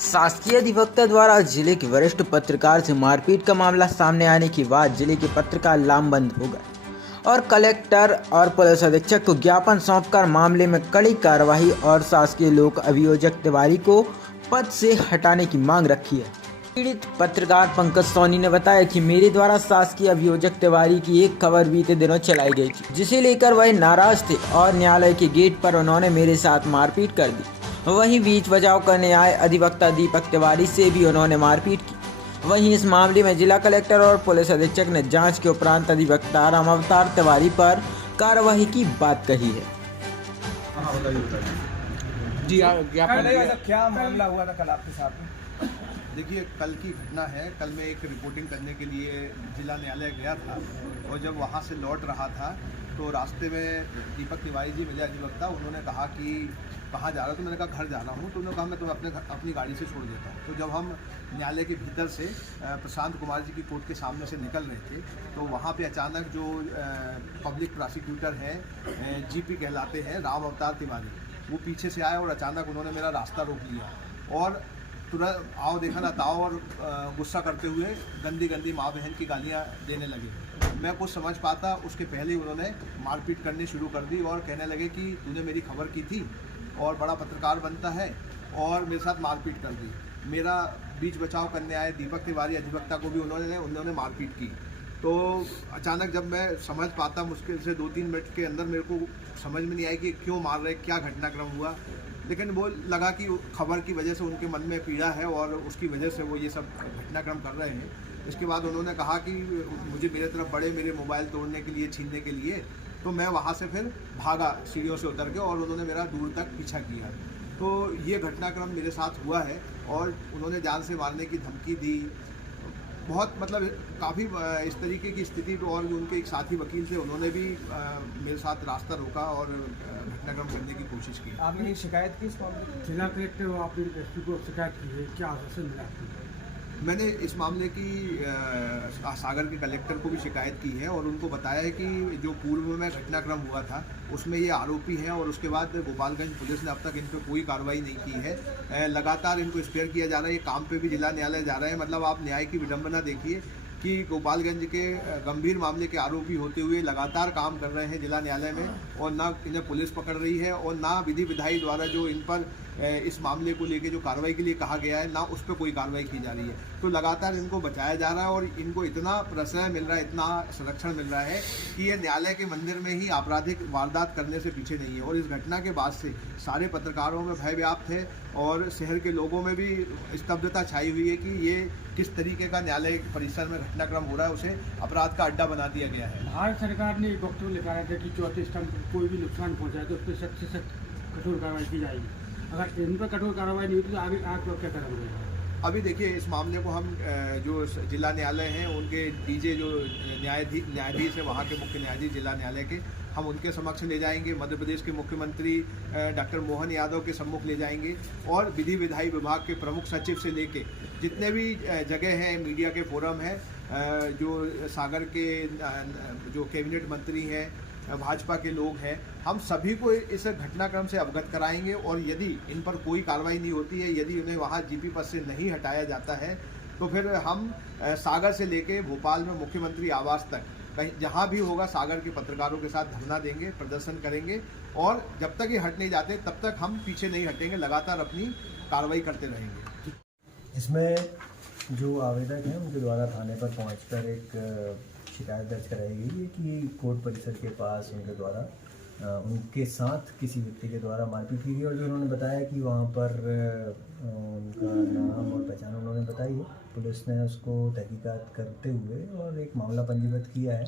शासकीय अधिवक्ता द्वारा जिले के वरिष्ठ पत्रकार से मारपीट का मामला सामने आने के बाद जिले के पत्रकार लामबंद हो गए और कलेक्टर और पुलिस अधीक्षक को ज्ञापन सौंपकर मामले में कड़ी कार्रवाई और शासकीय लोक अभियोजक तिवारी को पद से हटाने की मांग रखी है। पीड़ित पत्रकार पंकज सोनी ने बताया कि मेरे द्वारा शासकीय अभियोजक तिवारी की एक खबर बीते दिनों चलाई गई थी, जिसे लेकर वह नाराज थे और न्यायालय के गेट पर उन्होंने मेरे साथ मारपीट कर दी। वहीं बीच बचाव करने आए अधिवक्ता दीपक तिवारी से भी उन्होंने मारपीट की। वहीं इस मामले में जिला कलेक्टर और पुलिस अधीक्षक ने जांच के उपरांत अधिवक्ता राम अवतार तिवारी पर कार्रवाई की बात कही है। जी क्या मामला हुआ था कल आपके साथ में? देखिए, कल की घटना है। कल मैं एक रिपोर्टिंग करने के लिए जिला न्यायालय गया था और जब वहाँ से लौट रहा था तो रास्ते में दीपक तिवारी जी मेरे अधिवक्ता, उन्होंने कहा कि कहाँ जा रहा हो? तो मैंने कहा घर जा रहा हूँ। तो उन्होंने कहा मैं तुम्हें अपनी गाड़ी से छोड़ देता हूँ। तो जब हम न्यायालय के भीतर से प्रशांत कुमार जी की कोर्ट के सामने से निकल रहे थे तो वहाँ पे अचानक जो पब्लिक प्रोसिक्यूटर हैं जीपी कहलाते हैं राम अवतार तिवारी, वो पीछे से आए और अचानक उन्होंने मेरा रास्ता रोक लिया और तुरंत आओ देखा ना ताओ और गुस्सा करते हुए गंदी गंदी माँ बहन की गालियाँ देने लगे। मैं कुछ समझ पाता उसके पहले ही उन्होंने मारपीट करनी शुरू कर दी और कहने लगे कि तूने मेरी खबर की थी और बड़ा पत्रकार बनता है, और मेरे साथ मारपीट कर दी। मेरा बीच बचाव करने आए दीपक तिवारी अधिवक्ता को भी उन्होंने मारपीट की। तो अचानक जब मैं समझ पाता, मुश्किल से 2-3 मिनट के अंदर मेरे को समझ में नहीं आई कि क्यों मार रहे, क्या घटनाक्रम हुआ, लेकिन वो लगा कि खबर की वजह से उनके मन में पीड़ा है और उसकी वजह से वो ये सब घटनाक्रम कर रहे हैं। इसके बाद उन्होंने कहा कि मुझे मेरे तरफ बड़े, मेरे मोबाइल तोड़ने के लिए, छीनने के लिए। तो मैं वहाँ से फिर भागा सीढ़ियों से उतर के और उन्होंने मेरा दूर तक पीछा किया। तो ये घटनाक्रम मेरे साथ हुआ है और उन्होंने जान से मारने की धमकी दी। बहुत मतलब काफ़ी इस तरीके की स्थिति। तो और उनके एक साथी वकील थे, उन्होंने भी मेरे साथ रास्ता रोका और घटनाक्रम करने की कोशिश की। आपने ये शिकायत की इस मामले में? जिला कलेक्टर आपने एसपी को शिकायत की है, क्या आश्वासन मिला आपको? मैंने इस मामले की सागर के कलेक्टर को भी शिकायत की है और उनको बताया है कि जो पूर्व में घटनाक्रम हुआ था उसमें ये आरोपी हैं और उसके बाद गोपालगंज पुलिस ने अब तक इन पर कोई कार्रवाई नहीं की है। लगातार इनको स्पेयर किया जा रहा है। ये काम पे भी जिला न्यायालय जा रहे हैं। मतलब आप न्याय की विडंबना देखिए कि गोपालगंज के गंभीर मामले के आरोपी होते हुए लगातार काम कर रहे हैं जिला न्यायालय में और ना इन्हें पुलिस पकड़ रही है और ना विधि विधायी द्वारा जो इन पर इस मामले को लेके जो कार्रवाई के लिए कहा गया है, ना उस पर कोई कार्रवाई की जा रही है। तो लगातार इनको बचाया जा रहा है और इनको इतना प्रश्रय मिल रहा है, इतना संरक्षण मिल रहा है कि ये न्यायालय के मंदिर में ही आपराधिक वारदात करने से पीछे नहीं है। और इस घटना के बाद से सारे पत्रकारों में भय व्याप्त है और शहर के लोगों में भी स्तब्धता छाई हुई है कि ये किस तरीके का न्यायालय परिसर में घटनाक्रम हो रहा है, उसे अपराध का अड्डा बना दिया गया है। भारत सरकार ने एक वक्तव्य लिखा है कि चौथे स्तंभ को कोई भी नुकसान पहुंचाए तो उस पर सख्त से सख्त कठोर कार्रवाई की जाएगी। अगर इन पर कठोर कार्रवाई नहीं होती तो आगे आपको क्या कदम होगा? अभी देखिए, इस मामले को हम जो जिला न्यायालय हैं उनके डीजे जो न्यायाधीश है, वहाँ के मुख्य न्यायाधीश जिला न्यायालय के, हम उनके समक्ष ले जाएंगे। मध्य प्रदेश के मुख्यमंत्री डॉक्टर मोहन यादव के सम्मुख ले जाएंगे और विधि विधायी विभाग के प्रमुख सचिव से लेके जितने भी जगह हैं, मीडिया के फोरम हैं, जो सागर के जो कैबिनेट मंत्री हैं, भाजपा के लोग हैं, हम सभी को इस घटनाक्रम से अवगत कराएंगे और यदि इन पर कोई कार्रवाई नहीं होती है, यदि उन्हें वहाँ जीपी पद से नहीं हटाया जाता है, तो फिर हम सागर से लेके भोपाल में मुख्यमंत्री आवास तक कहीं जहाँ भी होगा सागर के पत्रकारों के साथ धरना देंगे, प्रदर्शन करेंगे और जब तक ये हट नहीं जाते तब तक हम पीछे नहीं हटेंगे, लगातार अपनी कार्रवाई करते रहेंगे। इसमें जो आवेदक हैं उनके द्वारा थाने पर पहुंचकर एक शिकायत दर्ज कराई गई है कि कोर्ट परिसर के पास उनके द्वारा उनके साथ किसी व्यक्ति के द्वारा मारपीट की गई और जो उन्होंने बताया कि वहाँ पर उनका नाम और पहचान उन्होंने बताई है। पुलिस ने उसको तहकीकात करते हुए और एक मामला पंजीबद्ध किया है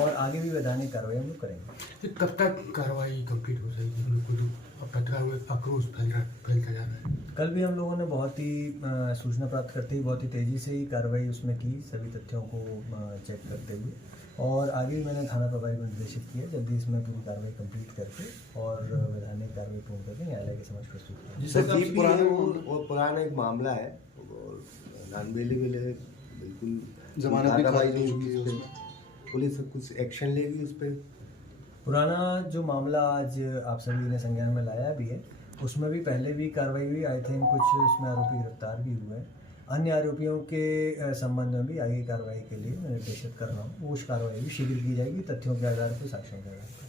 और आगे भी वैधानिक कार्रवाई हम लोग करेंगे। कब तक कार्रवाई कंप्लीट हो जाएगी? पत्रकार में आक्रोश फैलता जा रहा है। कल भी हम लोगों ने बहुत ही सूचना प्राप्त करते ही बहुत ही तेज़ी से ही कार्रवाई उसमें की, सभी तथ्यों को चेक करते हुए, और आगे भी मैंने थाना प्रभारी को निर्देशित किया जल्दी इसमें पूरी कार्रवाई कंप्लीट करके और वैधानिक कार्रवाई पूर्ण करके न्यायालय के समक्ष प्रस्तुत किया। पुराना एक मामला है और नॉन-अवेलेबल है, बिल्कुल जमानत भी खारिज हो चुकी है उसमें। पुलिस कुछ एक्शन लेगी उस पर? पुराना जो मामला आज आप सभी ने संज्ञान में लाया भी है उसमें भी पहले भी कार्रवाई हुई, आई थिंक कुछ उसमें आरोपी गिरफ्तार भी हुए हैं। अन्य आरोपियों के संबंध में भी आगे कार्रवाई के लिए मैं निर्देशित कर रहा हूँ। उस कार्रवाई भी शीघ्र की जाएगी तथ्यों के आधार पर, साक्ष्यों के आधार पर।